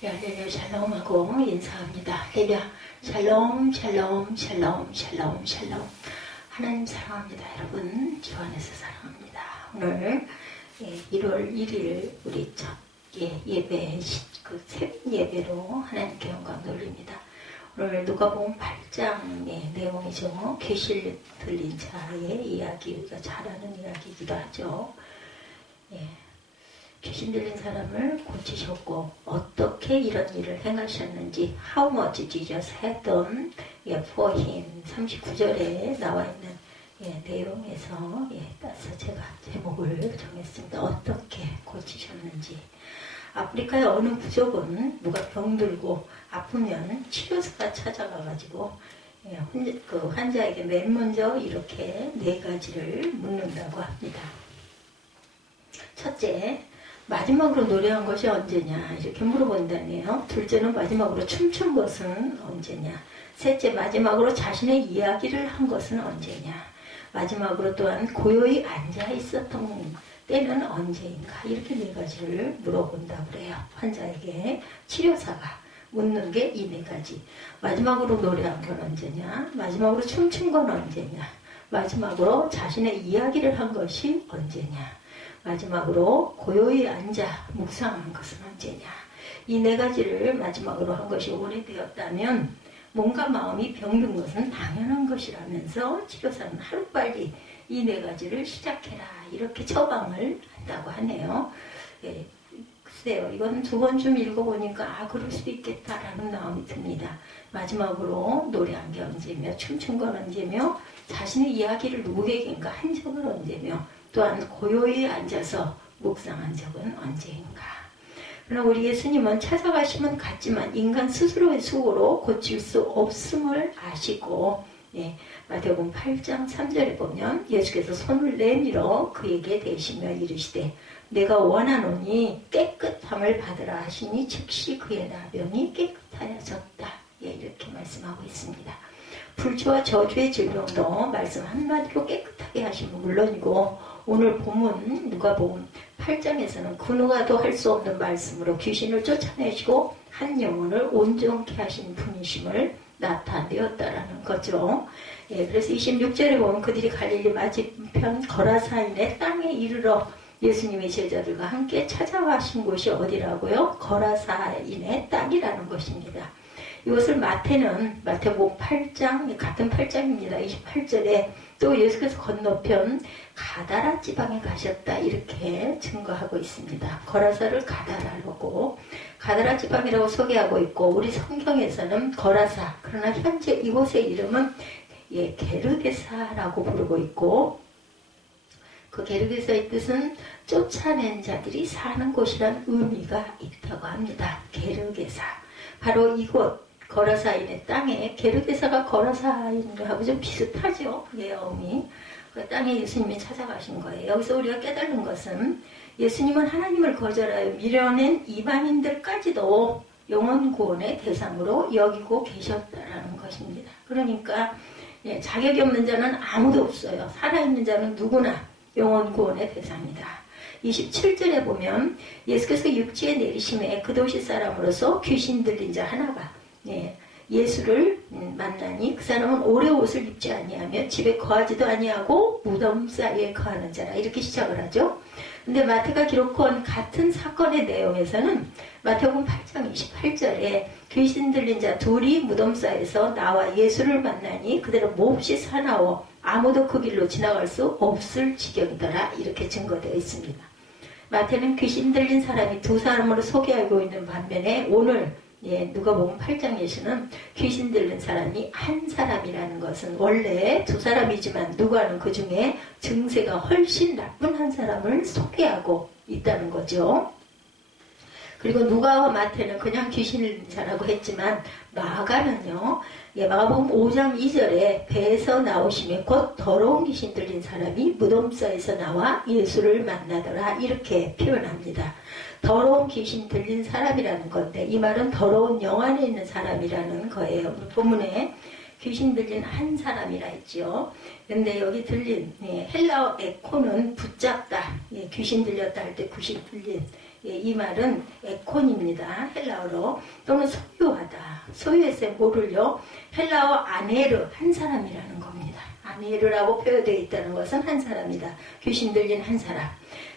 할렐루야 샬롬하고 인사합니다. 할렐루야 샬롬 샬롬 샬롬 샬롬 샬롬. 하나님 사랑합니다. 여러분 주 안에서 사랑합니다. 오늘 1월 1일 우리 첫 예배 새벽 예배로 하나님께 영광 돌립니다. 오늘 누가복음 8장의 내용이죠. 귀신 들린 자의 이야기, 우리가 잘 아는 이야기이기도 하죠. 귀신 들린 사람을 고치셨고 어떻게 이런 일을 행하셨는지 How much Jesus had done for him 39절에 나와 있는 내용에서 따라서 제가 제목을 정했습니다. 어떻게 고치셨는지. 아프리카의 어느 부족은 누가 병들고 아프면 치료사가 찾아가가지고 그 환자에게 맨 먼저 이렇게 4가지를 묻는다고 합니다. 첫째, 마지막으로 노래한 것이 언제냐 이렇게 물어본다네요. 둘째는 마지막으로 춤춘 것은 언제냐. 셋째, 마지막으로 자신의 이야기를 한 것은 언제냐. 마지막으로 또한 고요히 앉아 있었던 때는 언제인가. 이렇게 4가지를 물어본다고 그래요. 환자에게 치료사가 묻는 게 이 4가지. 마지막으로 노래한 건 언제냐. 마지막으로 춤춘 건 언제냐. 마지막으로 자신의 이야기를 한 것이 언제냐. 마지막으로 고요히 앉아 묵상한 것은 언제냐. 이 4가지를 마지막으로 한 것이 오래되었다면 몸과 마음이 병든 것은 당연한 것이라면서 치료사는 하루빨리 이 4가지를 시작해라 이렇게 처방을 한다고 하네요. 글쎄요, 이건 2번쯤 읽어보니까 그럴 수도 있겠다라는 마음이 듭니다. 마지막으로 노래한 게 언제며 춤춘 건 언제며 자신의 이야기를 누구에게인가 한 적은 언제며 또한 고요히 앉아서 묵상한 적은 언제인가. 그러나 우리 예수님은 찾아가시면 갔지만 인간 스스로의 수고로 고칠 수 없음을 아시고 마태복음 8장 3절에 보면 예수께서 손을 내밀어 그에게 대시며 이르시되 내가 원하노니 깨끗함을 받으라 하시니 즉시 그의 나병이 깨끗하여졌다. 이렇게 말씀하고 있습니다. 불초와 저주의 질병도 말씀 한마디로 깨끗하게 하시면 물론이고 오늘 본문 누가복음 8장에서는 그 누가도 할 수 없는 말씀으로 귀신을 쫓아내시고 한 영혼을 온전케 하신 분이심을 나타내었다라는 거죠. 그래서 26절에 보면 그들이 갈릴리 맞은편 거라사인의 땅에 이르러 예수님의 제자들과 함께 찾아가신 곳이 어디라고요? 거라사인의 땅이라는 것입니다. 이것을 마태는 마태복음 8장 같은 8장입니다. 28절에 또 예수께서 건너편 가다라 지방에 가셨다 이렇게 증거하고 있습니다. 거라사를 가다라고 가다라 지방이라고 소개하고 있고 우리 성경에서는 거라사 그러나 현재 이곳의 이름은 게르게사라고 부르고 있고 그 게르게사의 뜻은 쫓아낸 자들이 사는 곳이란 의미가 있다고 합니다. 게르게사 바로 이곳 거라사인의 땅에 게르게사가 거라사인하고 좀 비슷하죠. 내용이. 그 땅에 예수님이 찾아가신 거예요. 여기서 우리가 깨달은 것은 예수님은 하나님을 거절하여 밀어낸 이방인들까지도 영혼 구원의 대상으로 여기고 계셨다라는 것입니다. 그러니까 자격이 없는 자는 아무도 없어요. 살아있는 자는 누구나 영혼 구원의 대상이다. 27절에 보면 예수께서 육지에 내리심에 그 도시 사람으로서 귀신 들린 자 하나가 예수를 만나니 그 사람은 오래 옷을 입지 아니하며 집에 거하지도 아니하고 무덤 사이에 거하는 자라 이렇게 시작을 하죠. 근데 마태가 기록한 같은 사건의 내용에서는 마태복음 8장 28절에 귀신 들린 자 둘이 무덤 사이에서 나와 예수를 만나니 그대로 몹시 사나워 아무도 그 길로 지나갈 수 없을 지경이더라 이렇게 증거되어 있습니다. 마태는 귀신 들린 사람이 2사람으로 소개하고 있는 반면에 오늘 누가복음 8장에서는 귀신 들린 사람이 한 사람이라는 것은 원래 2사람이지만 누가는 그 중에 증세가 훨씬 나쁜 한 사람을 소개하고 있다는 거죠. 그리고 누가와 마태는 그냥 귀신 들린 자라고 했지만 마가는요. 마가복음 5장 2절에 배에서 나오시며 곧 더러운 귀신 들린 사람이 무덤사에서 나와 예수를 만나더라 이렇게 표현합니다. 더러운 귀신 들린 사람이라는 건데 이 말은 더러운 영 안에 있는 사람이라는 거예요. 본문에 귀신 들린 한 사람이라 했죠. 근데 여기 들린 헬라어 에코는 붙잡다. 귀신 들렸다 할 때 귀신 들린 예, 이 말은 에콘입니다. 헬라어로. 또는 소유하다. 소유했어요. 뭐를요? 헬라어 아네르, 한 사람이라는 겁니다. 아네르라고 표현되어 있다는 것은 한 사람이다. 귀신 들린 한 사람.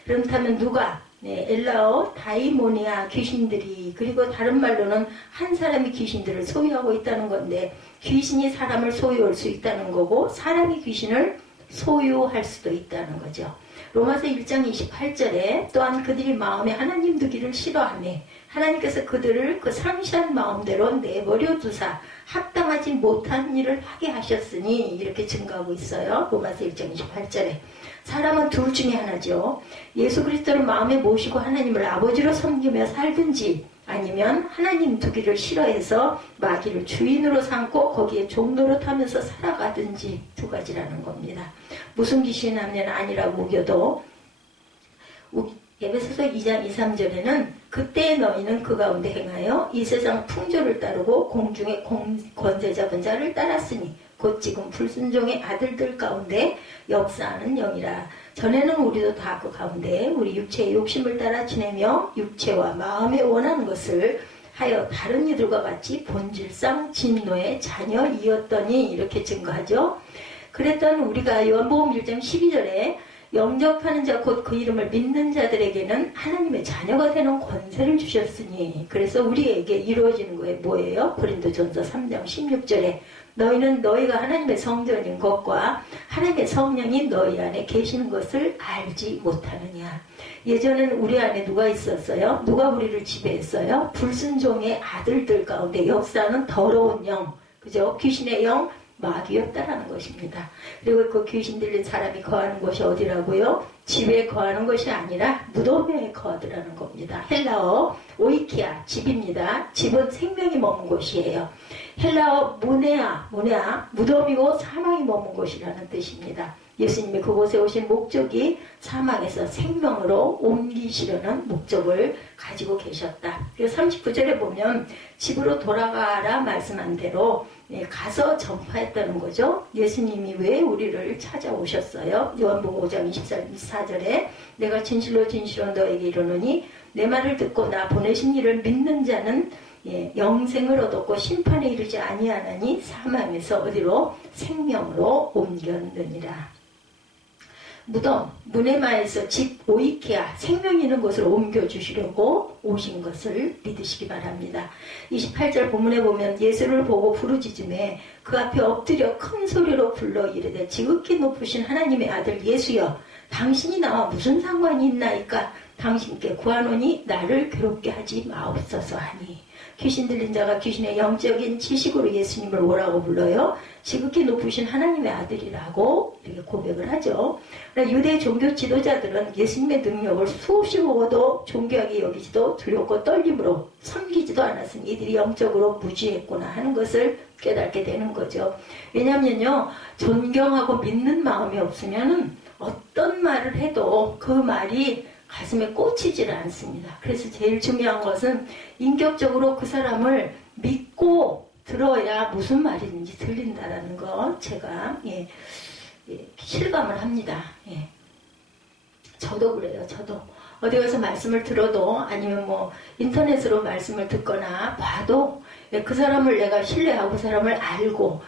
그렇다면 누가? 네, 엘라어 다이모니아 귀신들이, 그리고 다른 말로는 한 사람이 귀신들을 소유하고 있다는 건데, 귀신이 사람을 소유할 수 있다는 거고 사람이 귀신을 소유할 수도 있다는 거죠. 로마서 1장 28절에 또한 그들이 마음에 하나님 두기를 싫어하네. 하나님께서 그들을 그 상시한 마음대로 내버려 두사 합당하지 못한 일을 하게 하셨으니, 이렇게 증거하고 있어요. 로마서 1장 28절에. 사람은 둘 중에 하나죠. 예수 그리스도를 마음에 모시고 하나님을 아버지로 섬기며 살든지, 아니면 하나님 두기를 싫어해서 마귀를 주인으로 삼고 거기에 종로로 타면서 살아가든지, 두 가지라는 겁니다. 무슨 귀신 하면 아니라고 우겨도, 에베소서 2장 2, 3절에는 그때 너희는 그 가운데 행하여 이 세상 풍조를 따르고 공중의 권세 잡은 자를 따랐으니 곧 지금 불순종의 아들들 가운데 역사하는 영이라. 전에는 우리도 다 그 가운데 우리 육체의 욕심을 따라 지내며 육체와 마음에 원하는 것을 하여 다른 이들과 같이 본질상 진노의 자녀이었더니, 이렇게 증거하죠. 그랬던 우리가 요한복음 1장 12절에 영접하는 자 곧 그 이름을 믿는 자들에게는 하나님의 자녀가 되는 권세를 주셨으니, 그래서 우리에게 이루어지는 거에 뭐예요? 고린도전서 3장 16절에 너희는 너희가 하나님의 성전인 것과 하나님의 성령이 너희 안에 계시는 것을 알지 못하느냐. 예전에는 우리 안에 누가 있었어요? 누가 우리를 지배했어요? 불순종의 아들들 가운데 역사는 더러운 영, 그죠? 귀신의 영, 마귀였다라는 것입니다. 그리고 그 귀신 들린 사람이 거하는 곳이 어디라고요? 집에 거하는 것이 아니라 무덤에 거하더라는 겁니다. 헬라어 오이키아, 집입니다. 집은 생명이 머문 곳이에요. 헬라어 모네아, 무덤이고 사망이 머문 곳이라는 뜻입니다. 예수님이 그곳에 오신 목적이 사망에서 생명으로 옮기시려는 목적을 가지고 계셨다. 그래서 39절에 보면 집으로 돌아가라 말씀한 대로 가서 전파했다는 거죠. 예수님이 왜 우리를 찾아오셨어요? 요한복음 5장 24절에 내가 진실로 너에게 이르노니 내 말을 듣고 나 보내신 이를 믿는 자는 영생을 얻었고 심판에 이르지 아니하나니 사망에서 어디로? 생명으로 옮겼느니라. 무덤, 무네마에서 집 오이케아, 생명 있는 곳으로 옮겨주시려고 오신 것을 믿으시기 바랍니다. 28절 본문에 보면 예수를 보고 부르짖음에 그 앞에 엎드려 큰 소리로 불러 이르되 지극히 높으신 하나님의 아들 예수여, 당신이 나와 무슨 상관이 있나이까? 당신께 구하노니 나를 괴롭게 하지 마옵소서 하니. 귀신 들린 자가 귀신의 영적인 지식으로 예수님을 뭐라고 불러요? 지극히 높으신 하나님의 아들이라고 이렇게 고백을 하죠. 유대 종교 지도자들은 예수님의 능력을 수없이 보고도 존귀하게 여기지도 두렵고 떨림으로 섬기지도 않았으니 이들이 영적으로 무지했구나 하는 것을 깨닫게 되는 거죠. 왜냐면요, 존경하고 믿는 마음이 없으면은 어떤 말을 해도 그 말이 가슴에 꽂히지를 않습니다. 그래서 제일 중요한 것은 인격적으로 그 사람을 믿고 들어야 무슨 말이든지 들린다라는 거 제가 실감을 합니다. 저도 그래요. 저도 어디 가서 말씀을 들어도 아니면 뭐 인터넷으로 말씀을 듣거나 봐도 그 사람을 내가 신뢰하고 그 사람을 알고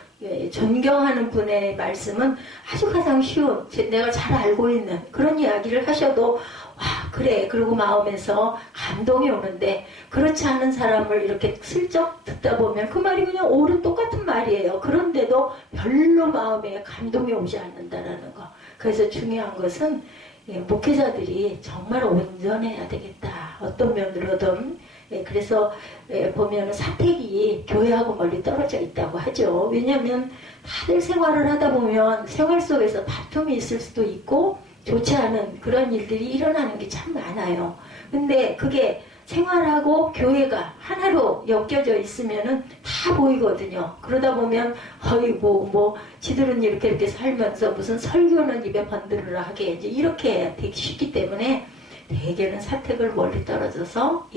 존경하는 분의 말씀은 아주 가장 쉬운, 내가 잘 알고 있는 그런 이야기를 하셔도 와 그래 그러고 마음에서 감동이 오는데, 그렇지 않은 사람을 이렇게 슬쩍 듣다 보면 그 말이 그냥 옳은 똑같은 말이에요. 그런데도 별로 마음에 감동이 오지 않는다라는 거. 그래서 중요한 것은 목회자들이 정말 온전해야 되겠다. 어떤 면으로든. 그래서 보면 사택이 교회하고 멀리 떨어져 있다고 하죠. 왜냐하면 다들 생활을 하다 보면 생활 속에서 다툼이 있을 수도 있고 좋지 않은 그런 일들이 일어나는 게 참 많아요. 근데 그게 생활하고 교회가 하나로 엮여져 있으면은 다 보이거든요. 그러다 보면 어이구 뭐 지들은 이렇게 살면서 무슨 설교는 입에 번들으라 하게 이제 이렇게 되기 쉽기 때문에 대개는 사택을 멀리 떨어져서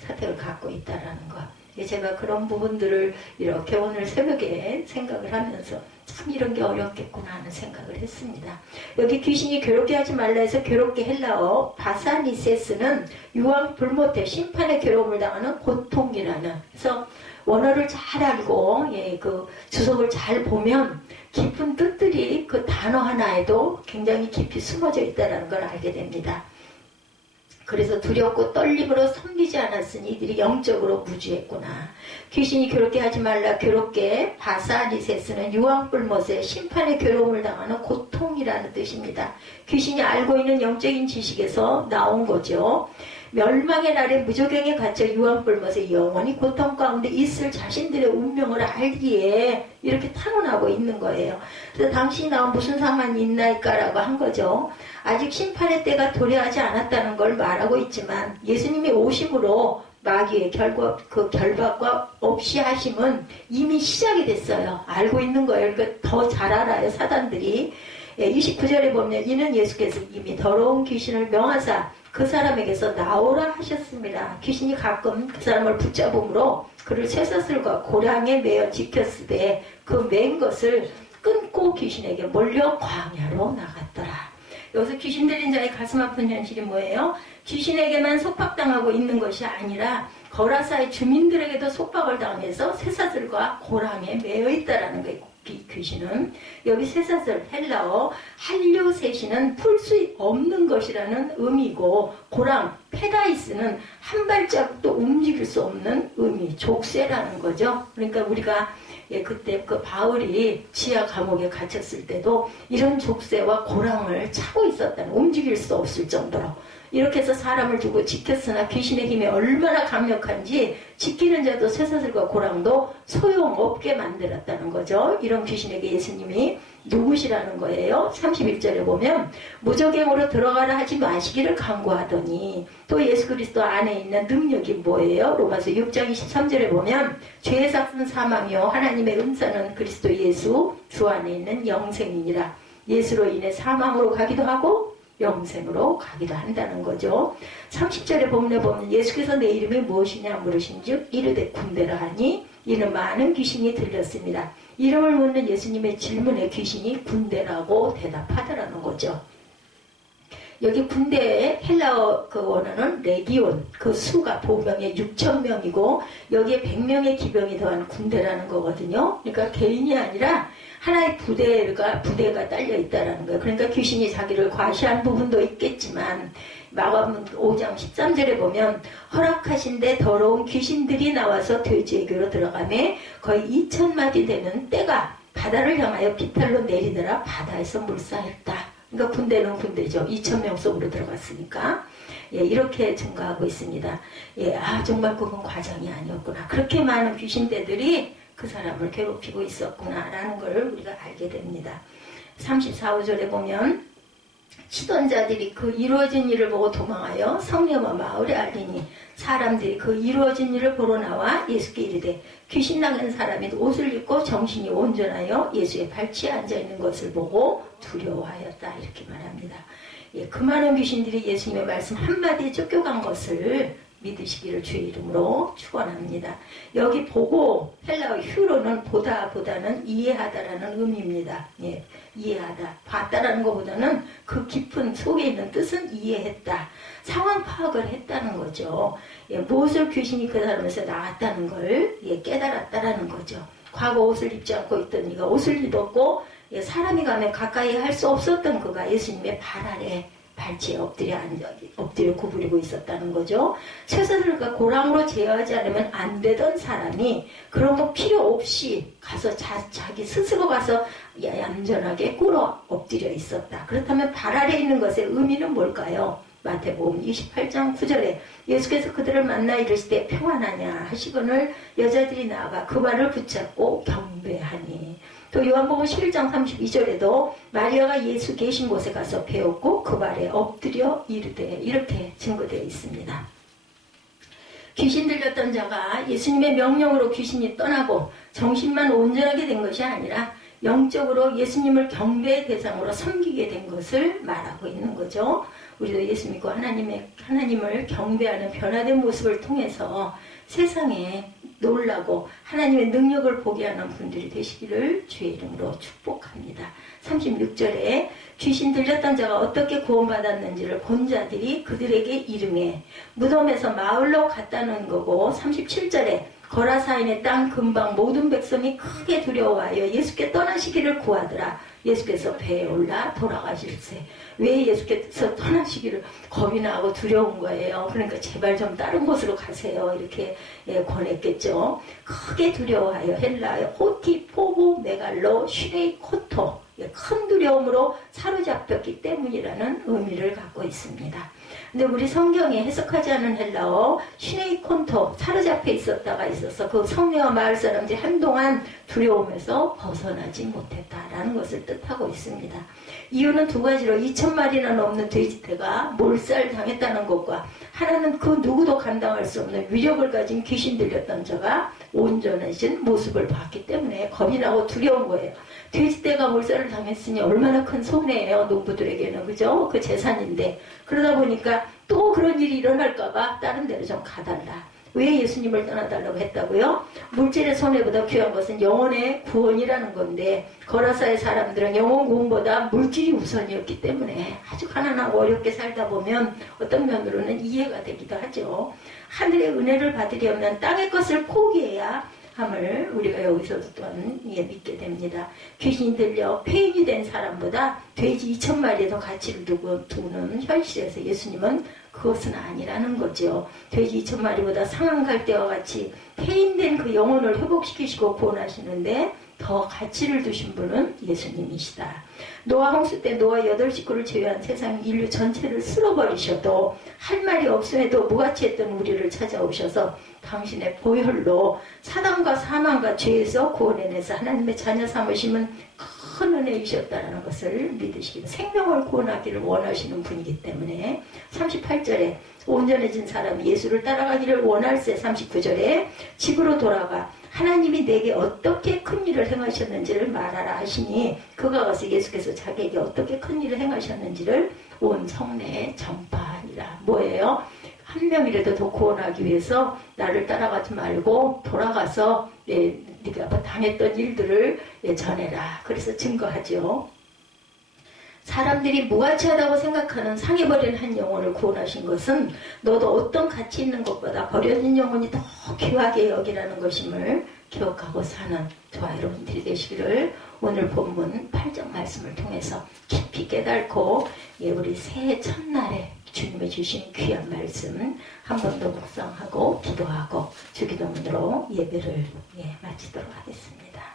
사택을 갖고 있다라는 거. 제가 그런 부분들을 이렇게 오늘 새벽에 생각을 하면서 참 이런 게 어렵겠구나 하는 생각을 했습니다. 여기 귀신이 괴롭게 하지 말라 해서 괴롭게 헬라어 바사니세스는 유황 불못해 심판의 괴로움을 당하는 고통이라는, 그래서 원어를 잘 알고 그 주석을 잘 보면 깊은 뜻들이 그 단어 하나에도 굉장히 깊이 숨어져 있다는 걸 알게 됩니다. 그래서 두렵고 떨림으로 섬기지 않았으니 이들이 영적으로 무주했구나. 귀신이 괴롭게 하지 말라, 괴롭게 바사리세스는 유황불못에 심판의 괴로움을 당하는 고통이라는 뜻입니다. 귀신이 알고 있는 영적인 지식에서 나온 거죠. 멸망의 날에 무조경에 갇혀 유황불못에 영원히 고통 가운데 있을 자신들의 운명을 알기에 이렇게 탄원하고 있는 거예요. 그래서 당신이 나와 무슨 상관이 있나이까라고 한 거죠. 아직 심판의 때가 도래하지 않았다는 걸 말하고 있지만 예수님이 오심으로 마귀의 결박과 없이 하심은 이미 시작이 됐어요. 알고 있는 거예요. 그러니까 더 잘 알아요, 사단들이. 29절에 보면 이는 예수께서 이미 더러운 귀신을 명하사 그 사람에게서 나오라 하셨습니다. 귀신이 가끔 그 사람을 붙잡음으로 그를 쇠사슬과 고랑에 매어 지켰으되 그 맨 것을 끊고 귀신에게 몰려 광야로 나갔더라. 여기서 귀신 들린 자의 가슴 아픈 현실이 뭐예요? 귀신에게만 속박당하고 있는 것이 아니라 거라사의 주민들에게도 속박을 당해서 쇠사슬과 고랑에 매여 있다라는 거예요. 귀신은 여기 쇠사슬 헬라어 할류세시는 풀 수 없는 것이라는 의미고, 고랑 페다이스는 한 발자국도 움직일 수 없는 의미, 족쇄라는 거죠. 그러니까 우리가 그때 그 바울이 지하 감옥에 갇혔을 때도 이런 족쇄와 고랑을 차고 있었다는, 움직일 수 없을 정도로 이렇게 해서 사람을 두고 지켰으나 귀신의 힘이 얼마나 강력한지 지키는 자도 쇠사슬과 고랑도 소용없게 만들었다는 거죠. 이런 귀신에게 예수님이 누구시라는 거예요. 31절에 보면 무저갱으로 들어가라 하지 마시기를 강구하더니, 또 예수 그리스도 안에 있는 능력이 뭐예요? 로마서 6장 23절에 보면 죄의 삭은 사망이요 하나님의 은사는 그리스도 예수 주 안에 있는 영생이니라. 예수로 인해 사망으로 가기도 하고 영생으로 가기도 한다는 거죠. 30절에 보면 예수께서 내 이름이 무엇이냐 물으신즉 이르되 군대라 하니 이는 많은 귀신이 들렸습니다. 이름을 묻는 예수님의 질문에 귀신이 군대라고 대답하더라는 거죠. 여기 군대의 헬라어 그 원어는 레기온, 그 수가 보병의 6,000명이고 여기에 100명의 기병이 더한 군대라는 거거든요. 그러니까 개인이 아니라 하나의 부대가 딸려 있다라는 거예요. 그러니까 귀신이 자기를 과시한 부분도 있겠지만 마가복음 5장 13절에 보면 허락하신데 더러운 귀신들이 나와서 돼지에게로 들어가매 거의 2,000마디 되는 떼가 바다를 향하여 비탈로 내리더라. 바다에서 물사했다. 그러니까 군대는 군대죠. 2,000명 속으로 들어갔으니까. 이렇게 증가하고 있습니다. 정말 그건 과장이 아니었구나. 그렇게 많은 귀신떼들이 그 사람을 괴롭히고 있었구나라는 걸 우리가 알게 됩니다. 34, 5절에 보면 치던 자들이 그 이루어진 일을 보고 도망하여 성내와 마을에 알리니 사람들이 그 이루어진 일을 보러 나와 예수께 이르되 귀신 나간 사람이 옷을 입고 정신이 온전하여 예수의 발치에 앉아있는 것을 보고 두려워하였다. 이렇게 말합니다. 그 많은 귀신들이 예수님의 말씀 한마디에 쫓겨간 것을 믿으시기를 주의 이름으로 축원합니다. 여기 보고 헬라어 휴로는 보다보다는 이해하다라는 의미입니다. 이해하다. 봤다라는 것보다는 그 깊은 속에 있는 뜻은 이해했다. 상황 파악을 했다는 거죠. 무엇을 귀신이 그 사람에서 나왔다는 걸 깨달았다라는 거죠. 과거 옷을 입지 않고 있던 이가 옷을 입었고 사람이 가면 가까이 할 수 없었던 그가 예수님의 발 아래 발치에 엎드려 구부리고 있었다는 거죠. 쇠사슬과 고랑으로 제어하지 않으면 안 되던 사람이 그런 거 필요 없이 가서 자기 스스로 가서 얌전하게 꿇어 엎드려 있었다. 그렇다면 발 아래 있는 것의 의미는 뭘까요? 마태복음 28장 9절에 예수께서 그들을 만나 이르시되 평안하냐 하시거늘 여자들이 나아가 그 발을 붙잡고 경배하니. 또 요한복음 11장 32절에도 마리아가 예수 계신 곳에 가서 배웠고 그 발에 엎드려 이르되 이렇게 증거되어 있습니다. 귀신 들렸던 자가 예수님의 명령으로 귀신이 떠나고 정신만 온전하게 된 것이 아니라 영적으로 예수님을 경배의 대상으로 섬기게 된 것을 말하고 있는 거죠. 우리도 예수 믿고 하나님을 경배하는 변화된 모습을 통해서 세상에 놀라고 하나님의 능력을 보게 하는 분들이 되시기를 주의 이름으로 축복합니다. 36절에 귀신 들렸던 자가 어떻게 구원받았는지를 본 자들이 그들에게 이름해 무덤에서 마을로 갔다는 거고, 37절에 거라사인의 땅 근방 모든 백성이 크게 두려워하여 예수께 떠나시기를 구하더라. 예수께서 배에 올라 돌아가실세. 왜 예수께서 떠나시기를 겁이 나고 두려운 거예요. 그러니까 제발 좀 다른 곳으로 가세요. 이렇게 권했겠죠. 크게 두려워하여 헬라의 호티 포보 메갈로 슈레이 코토, 큰 두려움으로 사로잡혔기 때문이라는 의미를 갖고 있습니다. 근데 우리 성경에 해석하지 않은 헬라어 슈네이콘토, 사로잡혀 있었다가 있어서 그 성내와 마을 사람들이 한동안 두려움에서 벗어나지 못했다라는 것을 뜻하고 있습니다. 이유는 두 가지로 2,000마리나 넘는 돼지떼가 몰살당했다는 것과, 하나는 그 누구도 감당할 수 없는 위력을 가진 귀신 들렸던 자가 온전해진 모습을 봤기 때문에 겁이 나고 두려운 거예요. 돼지떼가 몰살을 당했으니 얼마나 큰 손해예요, 농부들에게는. 그죠? 그 재산인데. 그러다 보니까 또 그런 일이 일어날까봐 다른 데로 좀 가달라. 왜 예수님을 떠나달라고 했다고요? 물질의 손해보다 귀한 것은 영혼의 구원이라는 건데, 거라사의 사람들은 영혼 구원보다 물질이 우선이었기 때문에 아주 가난하고 어렵게 살다 보면 어떤 면으로는 이해가 되기도 하죠. 하늘의 은혜를 받으려면 땅의 것을 포기해야 함을 우리가 여기서도 또한 믿게 됩니다. 귀신이 들려 폐인이 된 사람보다 돼지 2,000마리에 더 가치를 두는 현실에서 예수님은 그것은 아니라는 거죠. 돼지 2,000마리보다 상한 갈대와 같이 폐인된 그 영혼을 회복시키시고 구원하시는데 더 가치를 두신 분은 예수님이시다. 노아 홍수 때 노아 8식구를 제외한 세상 인류 전체를 쓸어버리셔도 할 말이 없음에도 무가치했던 우리를 찾아오셔서 당신의 보혈로 사단과 사망과 죄에서 구원해내서 하나님의 자녀 삼으심은 큰 은혜이셨다는 것을 믿으시기, 생명을 구원하기를 원하시는 분이기 때문에 38절에 온전해진 사람이 예수를 따라가기를 원할세. 39절에 집으로 돌아가 하나님이 내게 어떻게 큰 일을 행하셨는지를 말하라 하시니, 그가 가서 예수께서 자기에게 어떻게 큰 일을 행하셨는지를 온 성내에 전파하니라. 뭐예요? 한 명이라도 더 구원하기 위해서 나를 따라가지 말고 돌아가서 네가 당했던 일들을 전해라. 그래서 증거하죠. 사람들이 무가치하다고 생각하는 상해버린 한 영혼을 구원하신 것은 너도 어떤 가치 있는 것보다 버려진 영혼이 더 귀하게 여기라는 것임을 기억하고 사는 저와 여러분들이 되시기를 오늘 본문 8장 말씀을 통해서 깊이 깨닫고, 우리 새해 첫날에 주님이 주신 귀한 말씀 한 번 더 묵상하고 기도하고 주기도문으로 예배를 마치도록 하겠습니다.